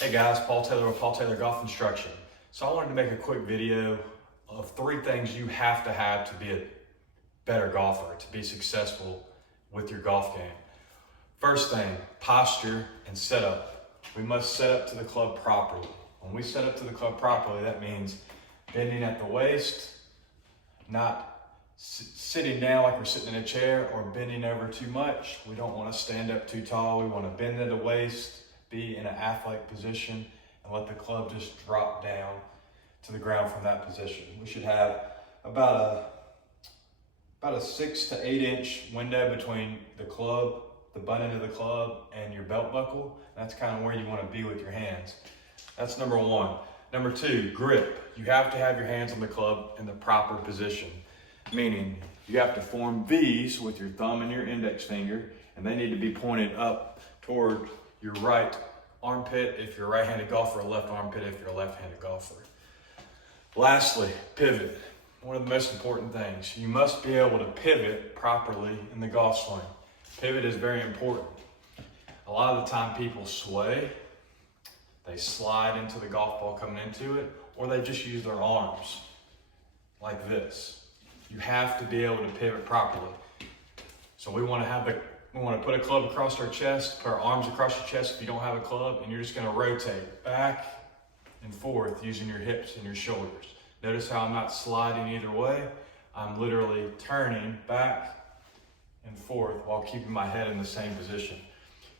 Hey guys, Paul Taylor with Paul Taylor Golf Instruction. So I wanted to make a quick video of 3 things you have to be a better golfer, to be successful with your golf game. First thing, posture and setup. We must set up to the club properly. When we set up to the club properly, that means bending at the waist, not sitting down like we're sitting in a chair or bending over too much. We don't want to stand up too tall. We want to bend at the waist, be in an athletic position, and let the club just drop down to the ground from that position. We should have about a 6 to 8 inch window between the club, the butt end of the club, and your belt buckle. That's kind of where you want to be with your hands. That's number 1. Number 2, grip. You have to have your hands on the club in the proper position, meaning you have to form V's with your thumb and your index finger, and they need to be pointed up toward your right armpit if you're a right-handed golfer, or left armpit if you're a left-handed golfer. Lastly, pivot. One of the most important things. You must be able to pivot properly in the golf swing. Pivot is very important. A lot of the time people sway, they slide into the golf ball coming into it, or they just use their arms like this. You have to be able to pivot properly. So we want to put a club across our chest, put our arms across your chest if you don't have a club, and you're just going to rotate back and forth using your hips and your shoulders. Notice how I'm not sliding either way. I'm literally turning back and forth while keeping my head in the same position.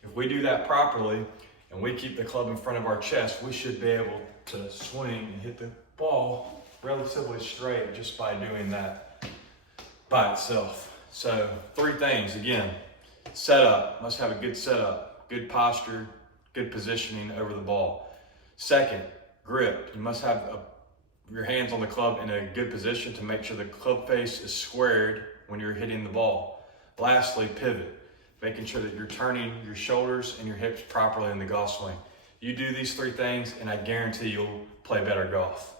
If we do that properly and we keep the club in front of our chest, we should be able to swing and hit the ball relatively straight just by doing that by itself. So 3 things again. Setup, must have a good setup, good posture, good positioning over the ball. Second, grip. You must have your hands on the club in a good position to make sure the club face is squared when you're hitting the ball. Lastly, pivot, making sure that you're turning your shoulders and your hips properly in the golf swing. You do these 3 things and I guarantee you'll play better golf.